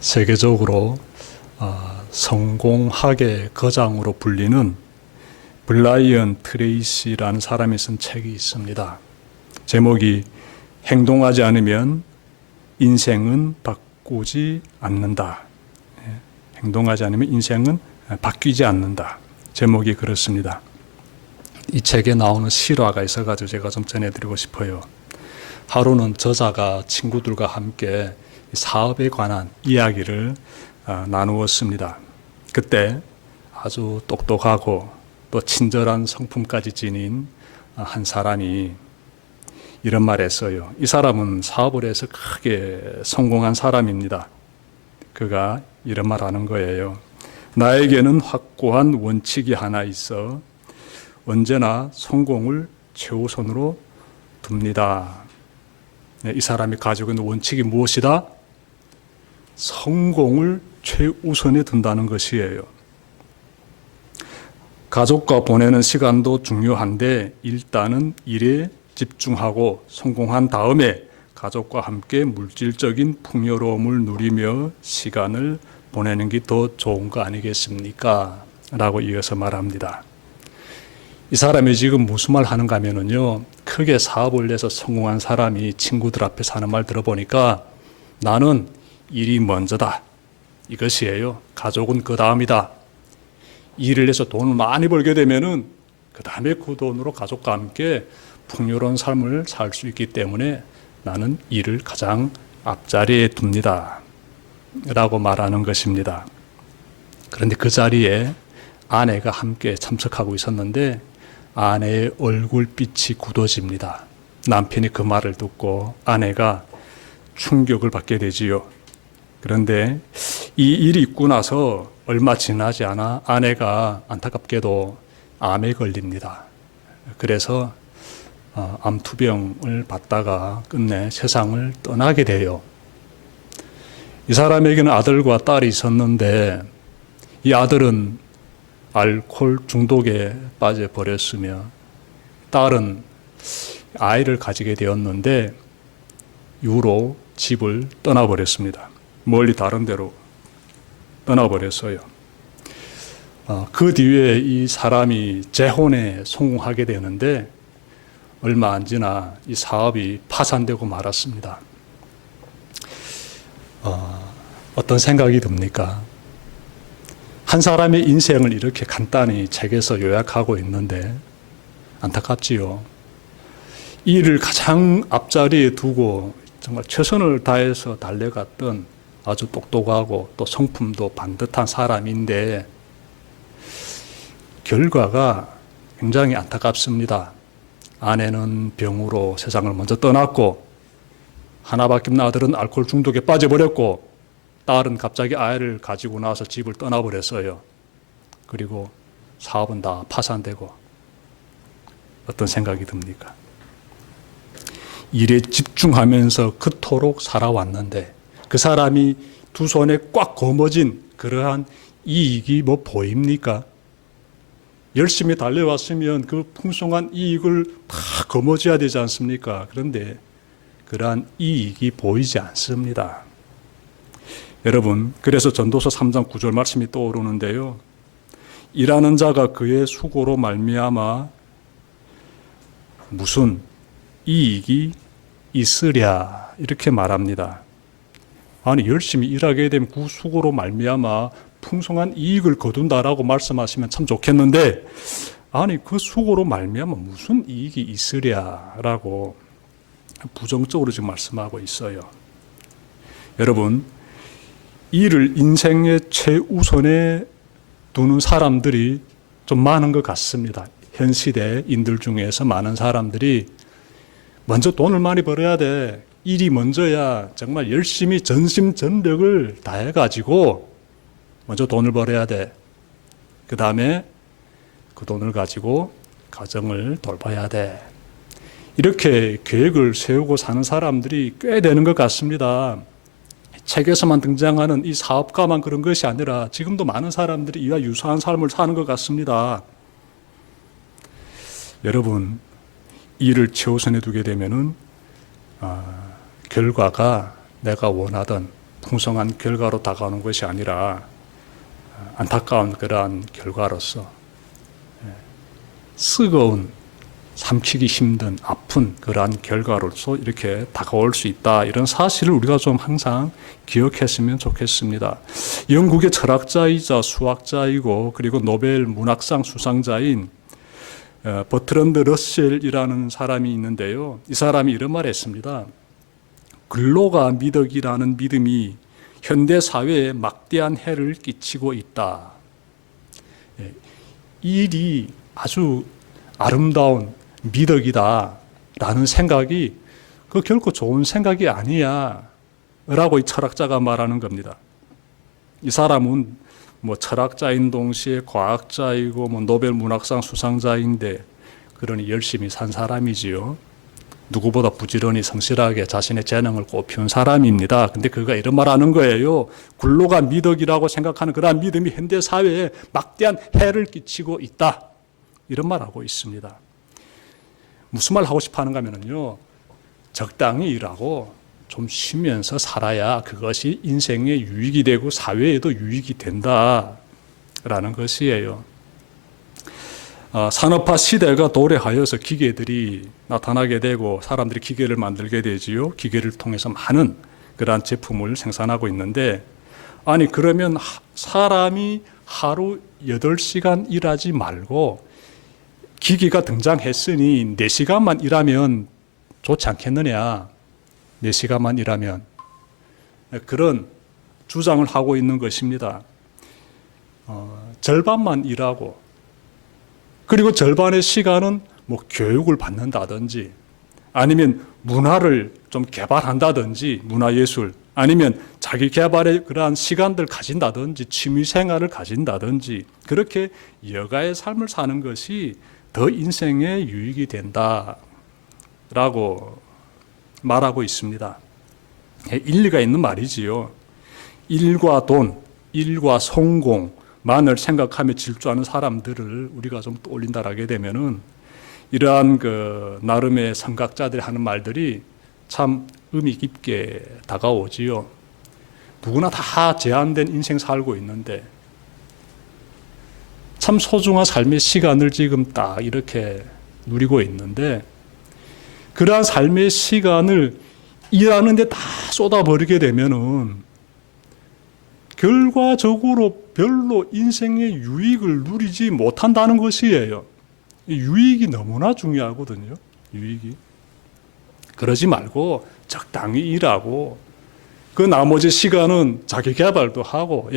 세계적으로 성공학의 거장으로 불리는 브라이언 트레이시라는 사람이 쓴 책이 있습니다. 제목이 행동하지 않으면 인생은 바꾸지 않는다. 행동하지 않으면 인생은 바뀌지 않는다. 제목이 그렇습니다. 이 책에 나오는 실화가 있어가지고 제가 좀 전해드리고 싶어요. 하루는 저자가 친구들과 함께 사업에 관한 이야기를 나누었습니다. 그때 아주 똑똑하고 또 친절한 성품까지 지닌 한 사람이 이런 말을 했어요. 이 사람은 사업을 해서 크게 성공한 사람입니다. 그가 이런 말 하는 거예요. 나에게는 확고한 원칙이 하나 있어 언제나 성공을 최우선으로 둡니다. 이 사람이 가지고 있는 원칙이 무엇이다? 성공을 최우선에 둔다는 것이에요. 가족과 보내는 시간도 중요한데 일단은 일에 집중하고 성공한 다음에 가족과 함께 물질적인 풍요로움을 누리며 시간을 보내는 게 더 좋은 거 아니겠습니까? 라고 이어서 말합니다. 이 사람이 지금 무슨 말 하는가 하면요, 크게 사업을 내서 성공한 사람이 친구들 앞에서 하는 말 들어보니까 나는 일이 먼저다. 이것이에요. 가족은 그 다음이다. 일을 해서 돈을 많이 벌게 되면은 그 다음에 그 돈으로 가족과 함께 풍요로운 삶을 살 수 있기 때문에 나는 일을 가장 앞자리에 둡니다. 라고 말하는 것입니다. 그런데 그 자리에 아내가 함께 참석하고 있었는데 아내의 얼굴빛이 굳어집니다. 남편이 그 말을 듣고 아내가 충격을 받게 되지요. 그런데 이 일이 있고 나서 얼마 지나지 않아 아내가 안타깝게도 암에 걸립니다. 그래서 암투병을 받다가 끝내 세상을 떠나게 돼요. 이 사람에게는 아들과 딸이 있었는데 이 아들은 알코올 중독에 빠져버렸으며 딸은 아이를 가지게 되었는데 이후로 집을 떠나버렸습니다. 멀리 다른 데로 떠나버렸어요. 그 뒤에 이 사람이 재혼에 성공하게 되는데 얼마 안 지나 이 사업이 파산되고 말았습니다. 어떤 생각이 듭니까? 한 사람의 인생을 이렇게 간단히 책에서 요약하고 있는데 안타깝지요. 일을 가장 앞자리에 두고 정말 최선을 다해서 달려갔던 아주 똑똑하고 또 성품도 반듯한 사람인데 결과가 굉장히 안타깝습니다. 아내는 병으로 세상을 먼저 떠났고 하나밖에 없는 아들은 알코올 중독에 빠져버렸고 딸은 갑자기 아이를 가지고 나서 집을 떠나버렸어요. 그리고 사업은 다 파산되고 어떤 생각이 듭니까? 일에 집중하면서 그토록 살아왔는데 그 사람이 두 손에 꽉 거머쥔 그러한 이익이 뭐 보입니까? 열심히 달려왔으면 그 풍성한 이익을 다 거머쥐어야 되지 않습니까? 그런데 그러한 이익이 보이지 않습니다. 여러분, 그래서 전도서 3장 9절 말씀이 떠오르는데요. 일하는 자가 그의 수고로 말미암아 무슨 이익이 있으랴 이렇게 말합니다. 아니 열심히 일하게 되면 그 수고로 말미암아 풍성한 이익을 거둔다라고 말씀하시면 참 좋겠는데 아니 그 수고로 말미암아 무슨 이익이 있으랴라고 부정적으로 지금 말씀하고 있어요. 여러분, 일을 인생의 최우선에 두는 사람들이 좀 많은 것 같습니다. 현 시대인들 중에서 많은 사람들이 먼저 돈을 많이 벌어야 돼. 일이 먼저야. 정말 열심히 전심전력을 다해가지고 먼저 돈을 벌어야 돼. 그 다음에 그 돈을 가지고 가정을 돌봐야 돼. 이렇게 계획을 세우고 사는 사람들이 꽤 되는 것 같습니다. 책에서만 등장하는 이 사업가만 그런 것이 아니라 지금도 많은 사람들이 이와 유사한 삶을 사는 것 같습니다. 여러분, 일을 최우선에 두게 되면은 결과가 내가 원하던 풍성한 결과로 다가오는 것이 아니라 안타까운 그러한 결과로서 쓰거운, 삼키기 힘든 아픈 그러한 결과로서 이렇게 다가올 수 있다. 이런 사실을 우리가 좀 항상 기억했으면 좋겠습니다. 영국의 철학자이자 수학자이고 그리고 노벨 문학상 수상자인 버트런드 러셀이라는 사람이 있는데요. 이 사람이 이런 말을 했습니다. 근로가 미덕이라는 믿음이 현대 사회에 막대한 해를 끼치고 있다. 일이 아주 아름다운 미덕이다 라는 생각이 그 결코 좋은 생각이 아니야 라고 이 철학자가 말하는 겁니다. 이 사람은 뭐 철학자인 동시에 과학자이고 뭐 노벨 문학상 수상자인데 그러니 열심히 산 사람이지요. 누구보다 부지런히 성실하게 자신의 재능을 꽃피운 사람입니다. 근데 그가 이런 말 하는 거예요. 근로가 미덕이라고 생각하는 그러한 믿음이 현대 사회에 막대한 해를 끼치고 있다. 이런 말 하고 있습니다. 무슨 말 하고 싶어 하는가 하면요. 적당히 일하고 좀 쉬면서 살아야 그것이 인생에 유익이 되고 사회에도 유익이 된다라는 것이에요. 산업화 시대가 도래하여서 기계들이 나타나게 되고 사람들이 기계를 만들게 되지요. 기계를 통해서 많은 그러한 제품을 생산하고 있는데 아니 그러면 사람이 하루 8시간 일하지 말고 기기가 등장했으니 4시간만 일하면 좋지 않겠느냐. 4시간만 일하면. 그런 주장을 하고 있는 것입니다. 절반만 일하고 그리고 절반의 시간은 뭐 교육을 받는다든지 아니면 문화를 좀 개발한다든지 문화예술 아니면 자기 개발의 그러한 시간들 가진다든지 취미생활을 가진다든지 그렇게 여가의 삶을 사는 것이 더 인생에 유익이 된다라고 말하고 있습니다. 일리가 있는 말이지요. 일과 돈, 일과 성공만을 생각하며 질주하는 사람들을 우리가 좀 떠올린다라게 되면은 이러한 그 나름의 선각자들이 하는 말들이 참 의미 깊게 다가오지요. 누구나 다 제한된 인생 살고 있는데 참 소중한 삶의 시간을 지금 딱 이렇게 누리고 있는데 그러한 삶의 시간을 일하는 데 다 쏟아버리게 되면은 결과적으로 별로 인생의 유익을 누리지 못한다는 것이에요. 유익이 너무나 중요하거든요. 유익이. 그러지 말고 적당히 일하고 그 나머지 시간은 자기 개발도 하고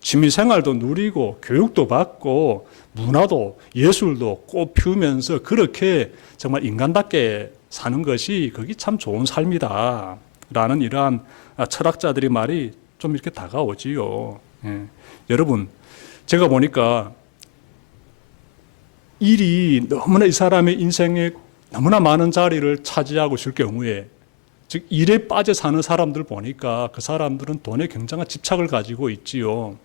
취미생활도 누리고 교육도 받고 문화도 예술도 꽃 피우면서 그렇게 정말 인간답게 사는 것이 그게 참 좋은 삶이다 라는 이러한 철학자들의 말이 좀 이렇게 다가오지요. 여러분 제가 보니까 일이 너무나 이 사람의 인생에 너무나 많은 자리를 차지하고 있을 경우에 즉 일에 빠져 사는 사람들 보니까 그 사람들은 돈에 굉장한 집착을 가지고 있지요.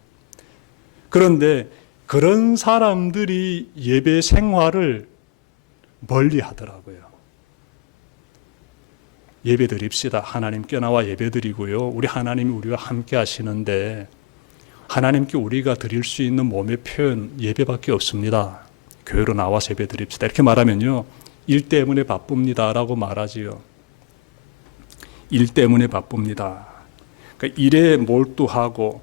그런데 그런 사람들이 예배 생활을 멀리 하더라고요. 예배 드립시다. 하나님께 나와 예배 드리고요. 우리 하나님이 우리와 함께 하시는데 하나님께 우리가 드릴 수 있는 몸의 표현 예배밖에 없습니다. 교회로 나와서 예배 드립시다. 이렇게 말하면요. 일 때문에 바쁩니다라고 말하지요. 일 때문에 바쁩니다. 그러니까 일에 몰두하고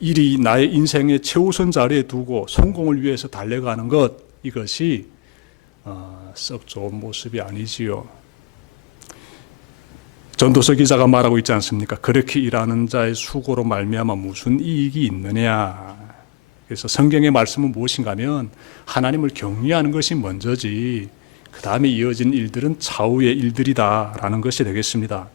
일이 나의 인생의 최우선 자리에 두고 성공을 위해서 달려가는 것 이것이 썩 좋은 모습이 아니지요. 전도서 기자가 말하고 있지 않습니까? 그렇게 일하는 자의 수고로 말미암아 무슨 이익이 있느냐. 그래서 성경의 말씀은 무엇인가 하면 하나님을 경외하는 것이 먼저지 그 다음에 이어진 일들은 차후의 일들이다라는 것이 되겠습니다.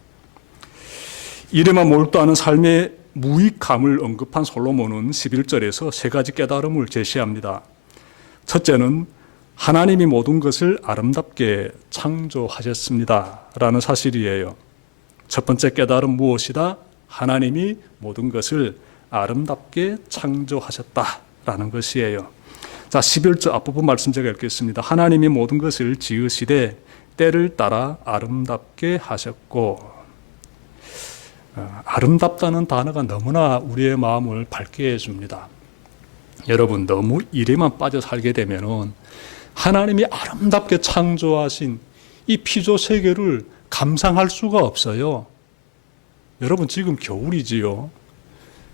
일에만 몰두하는 삶의 무익함을 언급한 솔로몬은 11절에서 세 가지 깨달음을 제시합니다. 첫째는 하나님이 모든 것을 아름답게 창조하셨습니다 라는 사실이에요. 첫 번째 깨달음 무엇이다? 하나님이 모든 것을 아름답게 창조하셨다라는 것이에요. 자, 11절 앞부분 말씀 제가 읽겠습니다. 하나님이 모든 것을 지으시되 때를 따라 아름답게 하셨고 아름답다는 단어가 너무나 우리의 마음을 밝게 해줍니다. 여러분, 너무 일에만 빠져 살게 되면은 하나님이 아름답게 창조하신 이 피조 세계를 감상할 수가 없어요. 여러분, 지금 겨울이지요.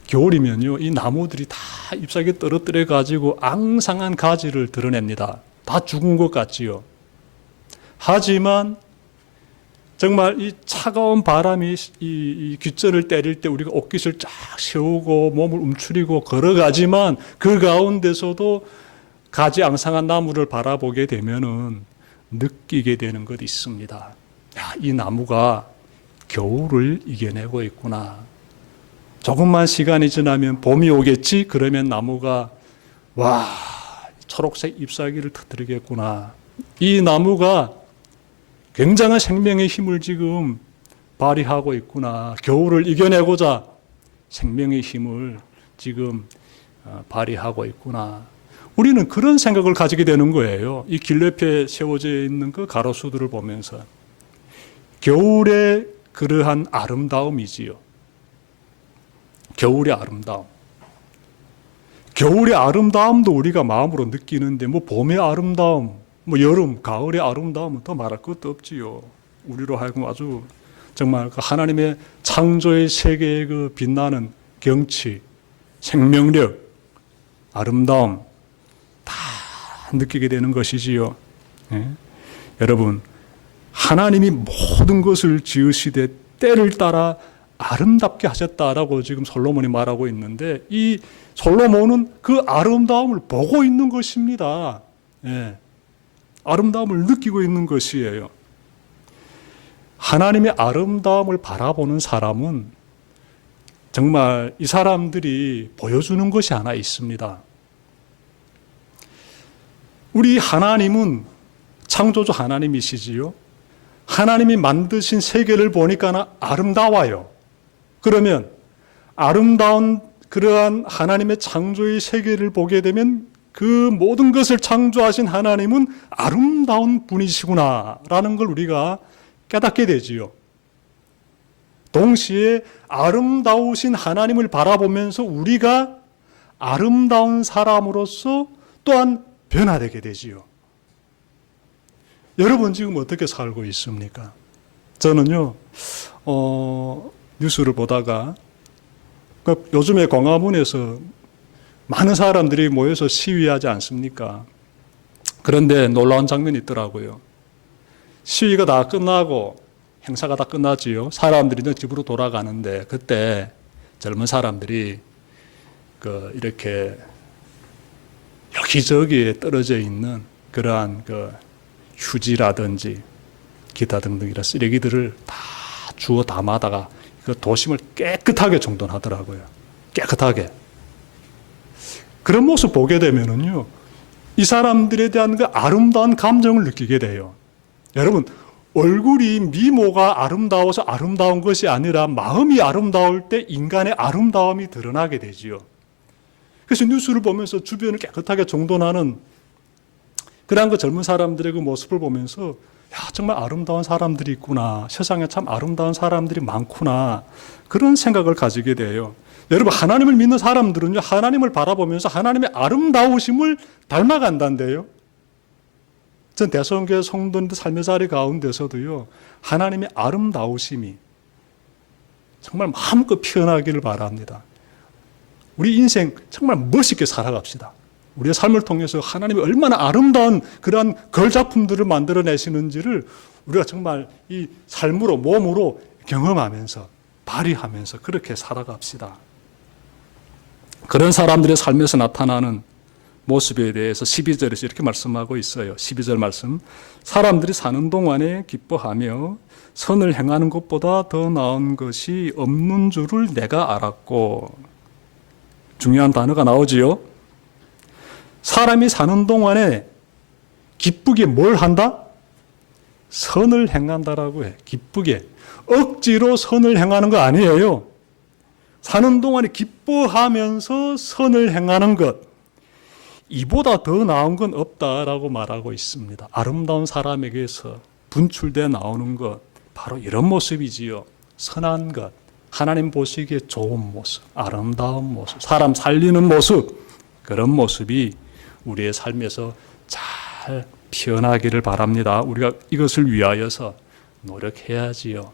겨울이면요, 이 나무들이 다 잎사귀 떨어뜨려 가지고 앙상한 가지를 드러냅니다. 다 죽은 것 같지요. 하지만 정말 이 차가운 바람이 이 귓전을 때릴 때 우리가 옷깃을 쫙 세우고 몸을 움츠리고 걸어가지만 그 가운데서도 가지 앙상한 나무를 바라보게 되면은 느끼게 되는 것이 있습니다. 야, 이 나무가 겨울을 이겨내고 있구나. 조금만 시간이 지나면 봄이 오겠지? 그러면 나무가 와, 초록색 잎사귀를 터뜨리겠구나. 이 나무가 굉장한 생명의 힘을 지금 발휘하고 있구나. 겨울을 이겨내고자 생명의 힘을 지금 발휘하고 있구나. 우리는 그런 생각을 가지게 되는 거예요. 이 길 옆에 세워져 있는 그 가로수들을 보면서. 겨울의 그러한 아름다움이지요. 겨울의 아름다움. 겨울의 아름다움도 우리가 마음으로 느끼는데 뭐 봄의 아름다움, 뭐 여름, 가을의 아름다움은 더 말할 것도 없지요. 우리로 하여금 아주 정말 그 하나님의 창조의 세계의 그 빛나는 경치, 생명력, 아름다움 다 느끼게 되는 것이지요. 예? 여러분, 하나님이 모든 것을 지으시되 때를 따라 아름답게 하셨다라고 지금 솔로몬이 말하고 있는데 이 솔로몬은 그 아름다움을 보고 있는 것입니다. 예. 아름다움을 느끼고 있는 것이에요. 하나님의 아름다움을 바라보는 사람은 정말 이 사람들이 보여주는 것이 하나 있습니다. 우리 하나님은 창조주 하나님이시지요. 하나님이 만드신 세계를 보니까 아름다워요. 그러면 아름다운 그러한 하나님의 창조의 세계를 보게 되면 그 모든 것을 창조하신 하나님은 아름다운 분이시구나라는 걸 우리가 깨닫게 되지요. 동시에 아름다우신 하나님을 바라보면서 우리가 아름다운 사람으로서 또한 변화되게 되지요. 여러분 지금 어떻게 살고 있습니까? 저는요, 뉴스를 보다가 요즘에 광화문에서 많은 사람들이 모여서 시위하지 않습니까? 그런데 놀라운 장면이 있더라고요. 시위가 다 끝나고 행사가 다 끝났지요. 사람들이 집으로 돌아가는데 그때 젊은 사람들이 이렇게 여기저기에 떨어져 있는 그러한 휴지라든지 기타 등등이라 쓰레기들을 다 주워 담아다가 그 도심을 깨끗하게 정돈하더라고요. 깨끗하게. 그런 모습 보게 되면은요, 이 사람들에 대한 그 아름다운 감정을 느끼게 돼요. 여러분, 얼굴이 미모가 아름다워서 아름다운 것이 아니라 마음이 아름다울 때 인간의 아름다움이 드러나게 되지요. 그래서 뉴스를 보면서 주변을 깨끗하게 정돈하는 그런 그 젊은 사람들의 그 모습을 보면서 야, 정말 아름다운 사람들이 있구나. 세상에 참 아름다운 사람들이 많구나. 그런 생각을 가지게 돼요. 여러분, 하나님을 믿는 사람들은요, 하나님을 바라보면서 하나님의 아름다우심을 닮아간다는데요. 전 대성교회 성도님들 삶의 자리 가운데서도요, 하나님의 아름다우심이 정말 마음껏 피어나기를 바랍니다. 우리 인생 정말 멋있게 살아갑시다. 우리의 삶을 통해서 하나님이 얼마나 아름다운 그러한 걸작품들을 만들어내시는지를 우리가 정말 이 삶으로, 몸으로 경험하면서, 발휘하면서 그렇게 살아갑시다. 그런 사람들의 삶에서 나타나는 모습에 대해서 12절에서 이렇게 말씀하고 있어요. 12절 말씀. 사람들이 사는 동안에 기뻐하며 선을 행하는 것보다 더 나은 것이 없는 줄을 내가 알았고. 중요한 단어가 나오지요. 사람이 사는 동안에 기쁘게 뭘 한다? 선을 행한다라고 해. 기쁘게. 억지로 선을 행하는 거 아니에요. 사는 동안에 기뻐하면서 선을 행하는 것. 이보다 더 나은 건 없다라고 말하고 있습니다. 아름다운 사람에게서 분출돼 나오는 것. 바로 이런 모습이지요. 선한 것, 하나님 보시기에 좋은 모습, 아름다운 모습, 사람 살리는 모습, 그런 모습이 우리의 삶에서 잘 피어나기를 바랍니다. 우리가 이것을 위하여서 노력해야지요.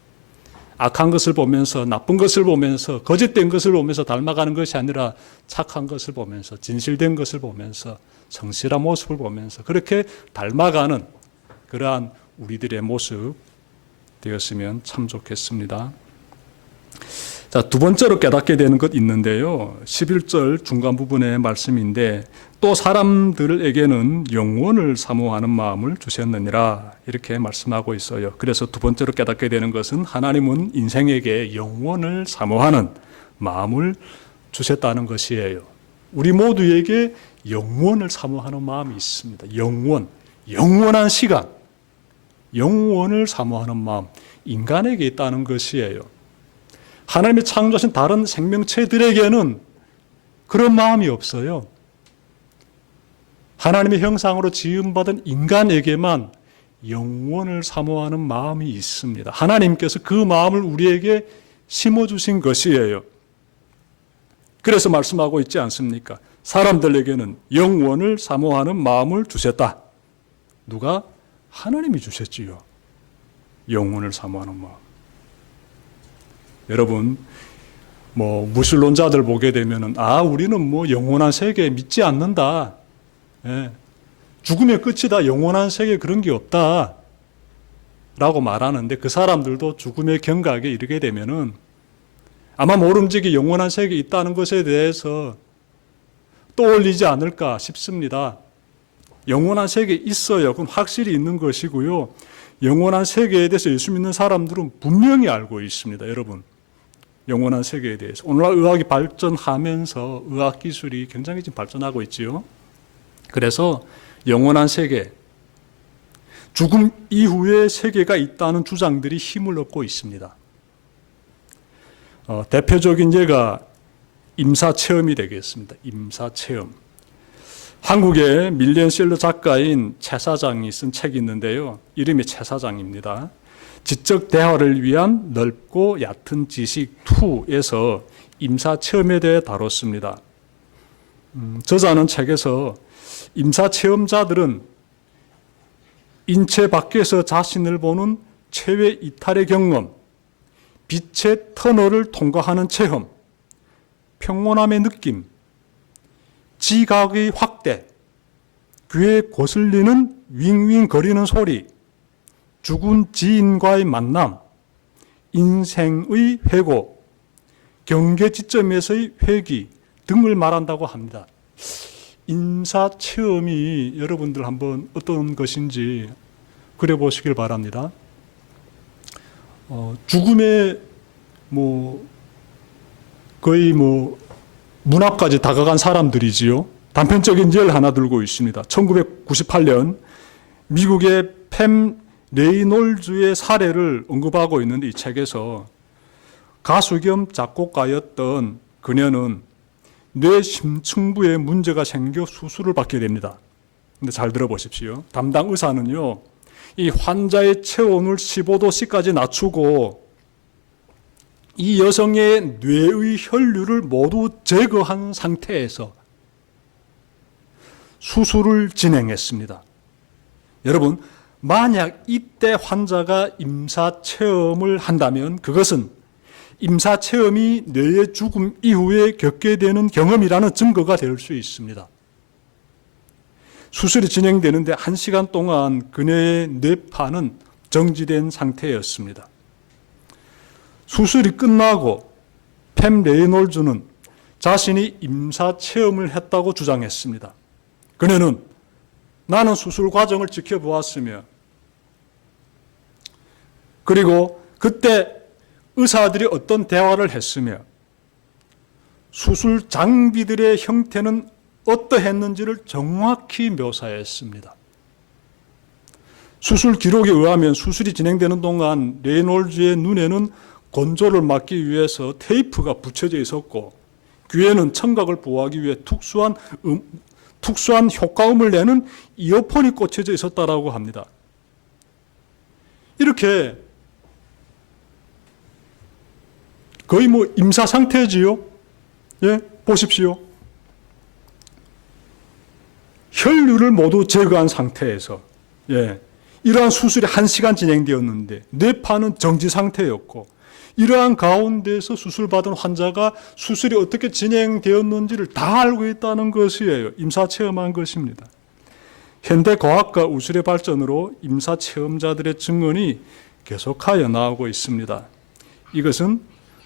악한 것을 보면서, 나쁜 것을 보면서, 거짓된 것을 보면서 닮아가는 것이 아니라 착한 것을 보면서, 진실된 것을 보면서, 성실한 모습을 보면서 그렇게 닮아가는 그러한 우리들의 모습 되었으면 참 좋겠습니다. 자, 두 번째로 깨닫게 되는 것 있는데요. 11절 중간 부분의 말씀인데, 또 사람들에게는 영원을 사모하는 마음을 주셨느니라, 이렇게 말씀하고 있어요. 그래서 두 번째로 깨닫게 되는 것은 하나님은 인생에게 영원을 사모하는 마음을 주셨다는 것이에요. 우리 모두에게 영원을 사모하는 마음이 있습니다. 영원한 시간, 영원을 사모하는 마음, 인간에게 있다는 것이에요. 하나님이 창조하신 다른 생명체들에게는 그런 마음이 없어요. 하나님의 형상으로 지음받은 인간에게만 영원을 사모하는 마음이 있습니다. 하나님께서 그 마음을 우리에게 심어주신 것이에요. 그래서 말씀하고 있지 않습니까? 사람들에게는 영원을 사모하는 마음을 주셨다. 누가? 하나님이 주셨지요. 영원을 사모하는 마음. 여러분, 무신론자들 보게 되면은, 우리는 영원한 세계 믿지 않는다. 예. 죽음의 끝이다. 영원한 세계 그런 게 없다. 라고 말하는데, 그 사람들도 죽음의 경각에 이르게 되면은 아마 모름지기 영원한 세계에 있다는 것에 대해서 떠올리지 않을까 싶습니다. 영원한 세계에 있어요. 그건 확실히 있는 것이고요. 영원한 세계에 대해서 예수 믿는 사람들은 분명히 알고 있습니다. 여러분, 영원한 세계에 대해서. 오늘날 의학이 발전하면서 의학 기술이 굉장히 지금 발전하고 있지요. 그래서 영원한 세계, 죽음 이후의 세계가 있다는 주장들이 힘을 얻고 있습니다. 대표적인 예가 임사체험이 되겠습니다. 임사체험. 한국의 밀리언셀러 작가인 최 사장이 쓴 책이 있는데요. 이름이 최 사장입니다. 지적 대화를 위한 넓고 얕은 지식 2에서 임사체험에 대해 다뤘습니다. 저자는 책에서 임사체험자들은 인체 밖에서 자신을 보는 체외 이탈의 경험, 빛의 터널을 통과하는 체험, 평온함의 느낌, 지각의 확대, 귀에 거슬리는 윙윙 거리는 소리, 죽은 지인과의 만남, 인생의 회고, 경계 지점에서의 회귀 등을 말한다고 합니다. 임사체험이 여러분들 한번 어떤 것인지 그려보시길 바랍니다. 죽음의 거의 문 앞까지 다가간 사람들이지요. 단편적인 예를 하나 들고 있습니다. 1998년 미국의 팸 레이놀즈의 사례를 언급하고 있는데, 이 책에서 가수 겸 작곡가였던 그녀는 뇌 심층부에 문제가 생겨 수술을 받게 됩니다. 근데 잘 들어보십시오. 담당 의사는요, 이 환자의 체온을 15도씨까지 낮추고 이 여성의 뇌의 혈류를 모두 제거한 상태에서 수술을 진행했습니다. 여러분, 만약 이때 환자가 임사체험을 한다면 그것은 임사체험이 뇌의 죽음 이후에 겪게 되는 경험이라는 증거가 될 수 있습니다. 수술이 진행되는데 1시간 동안 그녀의 뇌파는 정지된 상태였습니다. 수술이 끝나고 팸 레이놀즈는 자신이 임사체험을 했다고 주장했습니다. 그녀는 나는 수술 과정을 지켜보았으며, 그리고 그때 의사들이 어떤 대화를 했으며, 수술 장비들의 형태는 어떠했는지를 정확히 묘사했습니다. 수술 기록에 의하면 수술이 진행되는 동안 레이놀즈의 눈에는 건조를 막기 위해서 테이프가 붙여져 있었고, 귀에는 청각을 보호하기 위해 특수한 효과음을 내는 이어폰이 꽂혀져 있었다라고 합니다. 이렇게 거의 뭐 임사 상태지요. 예, 보십시오. 혈류를 모두 제거한 상태에서 이러한 수술이 1시간 진행되었는데 뇌파는 정지 상태였고 이러한 가운데서 수술받은 환자가 수술이 어떻게 진행되었는지를 다 알고 있다는 것이에요. 임사체험한 것입니다. 현대 과학과 우술의 발전으로 임사체험자들의 증언이 계속하여 나오고 있습니다. 이것은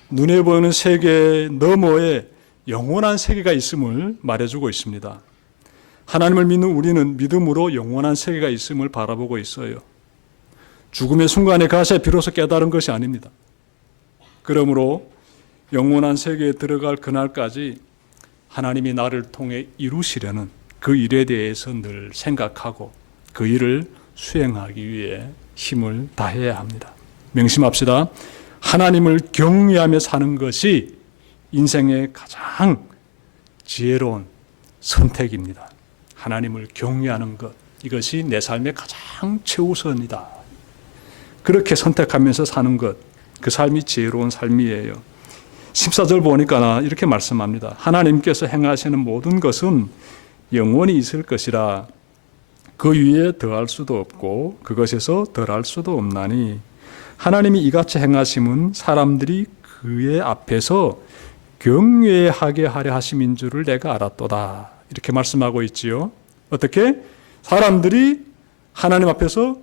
눈에 보이는 세계 너머에 영원한 세계가 있음을 말해주고 있습니다. 하나님을 믿는 우리는 믿음으로 영원한 세계가 있음을 바라보고 있어요. 죽음의 순간에 가셔야 비로소 깨달은 것이 아닙니다. 그러므로 영원한 세계에 들어갈 그날까지 하나님이 나를 통해 이루시려는 그 일에 대해서 늘 생각하고 그 일을 수행하기 위해 힘을 다해야 합니다. 명심합시다. 하나님을 경외하며 사는 것이 인생의 가장 지혜로운 선택입니다. 하나님을 경외하는 것, 이것이 내 삶의 가장 최우선이다. 그렇게 선택하면서 사는 것, 그 삶이 지혜로운 삶이에요. 14절 보니까 이렇게 말씀합니다. 하나님께서 행하시는 모든 것은 영원히 있을 것이라 그 위에 더할 수도 없고 그것에서 덜할 수도 없나니 하나님이 이같이 행하심은 사람들이 그의 앞에서 경외하게 하려 하심인 줄을 내가 알았도다. 이렇게 말씀하고 있지요. 어떻게? 사람들이 하나님 앞에서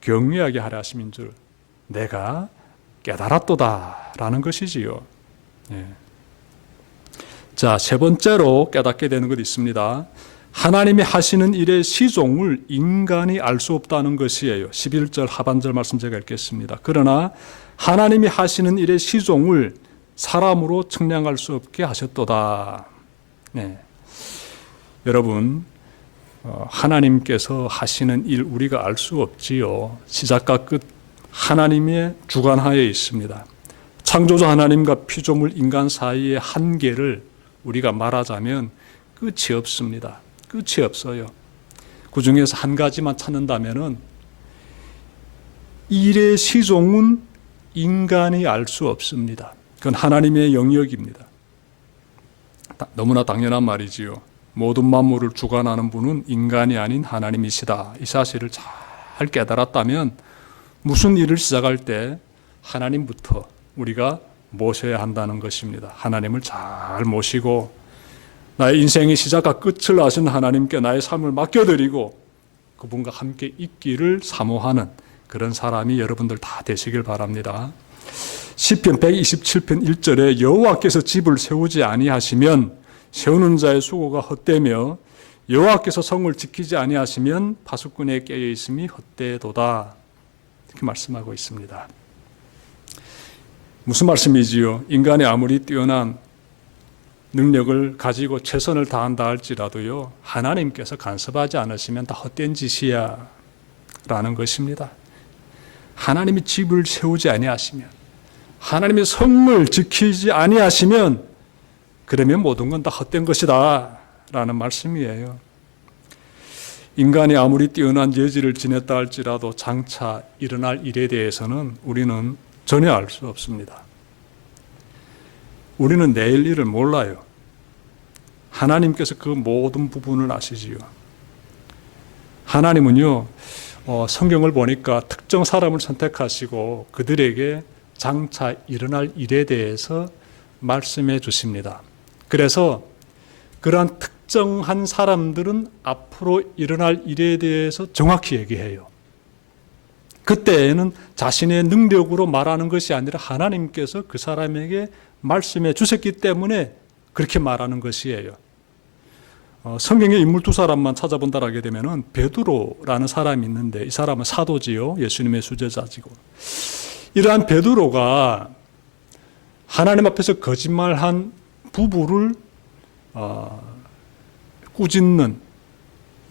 경외하게 하려 하심인 줄 내가 깨달았도다 라는 것이지요. 자, 세 번째로 깨닫게 되는 것이 있습니다. 하나님이 하시는 일의 시종을 인간이 알 수 없다는 것이에요. 11절 하반절 말씀 제가 읽겠습니다. 그러나 하나님이 하시는 일의 시종을 사람으로 측량할 수 없게 하셨도다. 여러분, 하나님께서 하시는 일 우리가 알 수 없지요. 시작과 끝 하나님의 주관하에 있습니다. 창조주 하나님과 피조물 인간 사이의 한계를 우리가 말하자면 끝이 없습니다. 끝이 없어요. 그 중에서 한 가지만 찾는다면은 일의 시종은 인간이 알 수 없습니다. 그건 하나님의 영역입니다. 너무나 당연한 말이지요. 모든 만물을 주관하는 분은 인간이 아닌 하나님이시다. 이 사실을 잘 깨달았다면 무슨 일을 시작할 때 하나님부터 우리가 모셔야 한다는 것입니다. 하나님을 잘 모시고 나의 인생의 시작과 끝을 아신 하나님께 나의 삶을 맡겨드리고 그분과 함께 있기를 사모하는 그런 사람이 여러분들 다 되시길 바랍니다. 시편 127편 1절에 여호와께서 집을 세우지 아니하시면 세우는 자의 수고가 헛되며 여호와께서 성을 지키지 아니하시면 파수꾼에 깨어 있음이 헛되도다. 이렇게 말씀하고 있습니다. 무슨 말씀이지요? 인간이 아무리 뛰어난 능력을 가지고 최선을 다한다 할지라도요, 하나님께서 간섭하지 않으시면 다 헛된 짓이야 라는 것입니다. 하나님이 집을 세우지 아니하시면, 하나님의 성을 지키지 아니하시면 그러면 모든 건 다 헛된 것이다 라는 말씀이에요. 인간이 아무리 뛰어난 예지를 지냈다 할지라도 장차 일어날 일에 대해서는 우리는 전혀 알 수 없습니다. 우리는 내일 일을 몰라요. 하나님께서 그 모든 부분을 아시지요. 하나님은요, 성경을 보니까 특정 사람을 선택하시고 그들에게 장차 일어날 일에 대해서 말씀해 주십니다. 그래서 그러한 특정한 사람들은 앞으로 일어날 일에 대해서 정확히 얘기해요. 그때에는 자신의 능력으로 말하는 것이 아니라 하나님께서 그 사람에게 말씀해 주셨기 때문에 그렇게 말하는 것이에요. 성경의 인물 두 사람만 찾아본다라게 되면은 베드로라는 사람이 있는데 이 사람은 사도지요. 예수님의 수제자지고. 이러한 베드로가 하나님 앞에서 거짓말한 부부를 꾸짖는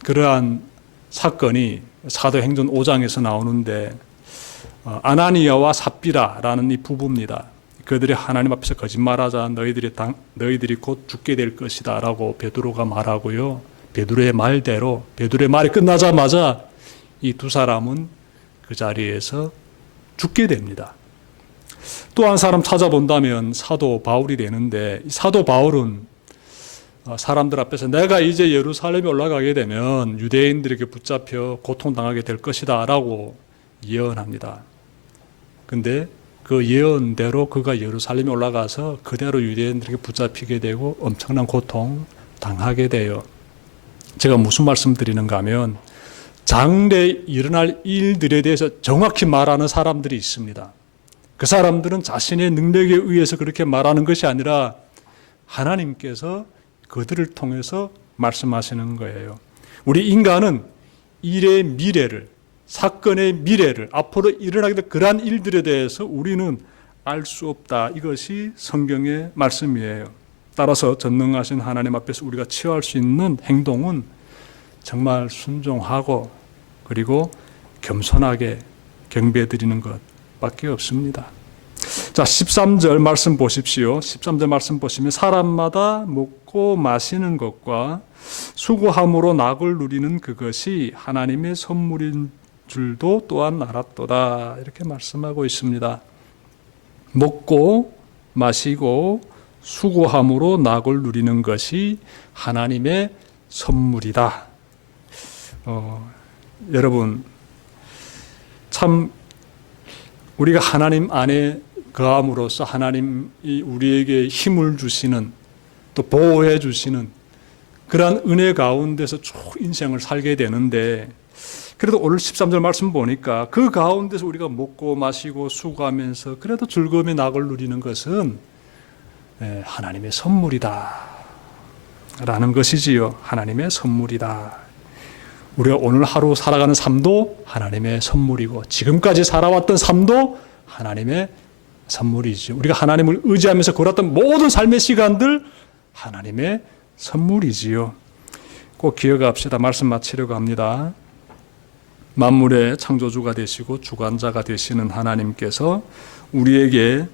그러한 사건이 사도행전 5장에서 나오는데 아나니아와 삽비라라는 이 부부입니다. 그들이 하나님 앞에서 거짓말하자 너희들이 곧 죽게 될 것이다 라고 베드로가 말하고요. 베드로의 말대로 베드로의 말이 끝나자마자 이 두 사람은 그 자리에서 죽게 됩니다. 또 한 사람 찾아본다면 사도 바울이 되는데, 이 사도 바울은 사람들 앞에서 내가 이제 예루살렘에 올라가게 되면 유대인들에게 붙잡혀 고통당하게 될 것이다 라고 예언합니다. 근데 그 예언대로 그가 예루살렘에 올라가서 그대로 유대인들에게 붙잡히게 되고 엄청난 고통 당하게 돼요. 제가 무슨 말씀 드리는가 하면 장래에 일어날 일들에 대해서 정확히 말하는 사람들이 있습니다. 그 사람들은 자신의 능력에 의해서 그렇게 말하는 것이 아니라 하나님께서 그들을 통해서 말씀하시는 거예요. 우리 인간은 일의 미래를, 사건의 미래를, 앞으로 일어나게 될 그러한 일들에 대해서 우리는 알 수 없다. 이것이 성경의 말씀이에요. 따라서 전능하신 하나님 앞에서 우리가 취할 수 있는 행동은 정말 순종하고 그리고 겸손하게 경배드리는 것밖에 없습니다. 자, 13절 말씀 보십시오. 13절 말씀 보시면 사람마다 먹고 마시는 것과 수고함으로 낙을 누리는 그것이 하나님의 선물인 줄도 또한 알았도다. 이렇게 말씀하고 있습니다. 먹고 마시고 수고함으로 낙을 누리는 것이 하나님의 선물이다. 여러분, 참 우리가 하나님 안에 거함으로써 하나님이 우리에게 힘을 주시는, 또 보호해 주시는 그러한 은혜 가운데서 쭉 인생을 살게 되는데, 그래도 오늘 13절 말씀 보니까 그 가운데서 우리가 먹고 마시고 수고하면서 그래도 즐거움의 낙을 누리는 것은 하나님의 선물이다 라는 것이지요. 하나님의 선물이다. 우리가 오늘 하루 살아가는 삶도 하나님의 선물이고 지금까지 살아왔던 삶도 하나님의 선물이죠. 우리가 하나님을 의지하면서 걸었던 모든 삶의 시간들 하나님의 선물이지요. 꼭 기억합시다. 말씀 마치려고 합니다. 만물의 창조주가 되시고 주관자가 되시는 하나님께서 우리에게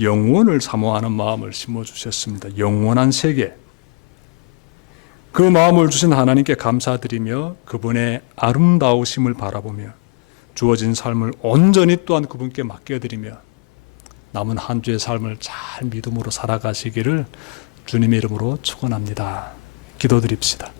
영원을 사모하는 마음을 심어주셨습니다. 영원한 세계. 그 마음을 주신 하나님께 감사드리며 그분의 아름다우심을 바라보며 주어진 삶을 온전히 또한 그분께 맡겨드리며 남은 한 주의 삶을 잘 믿음으로 살아가시기를 주님의 이름으로 축원합니다. 기도드립시다.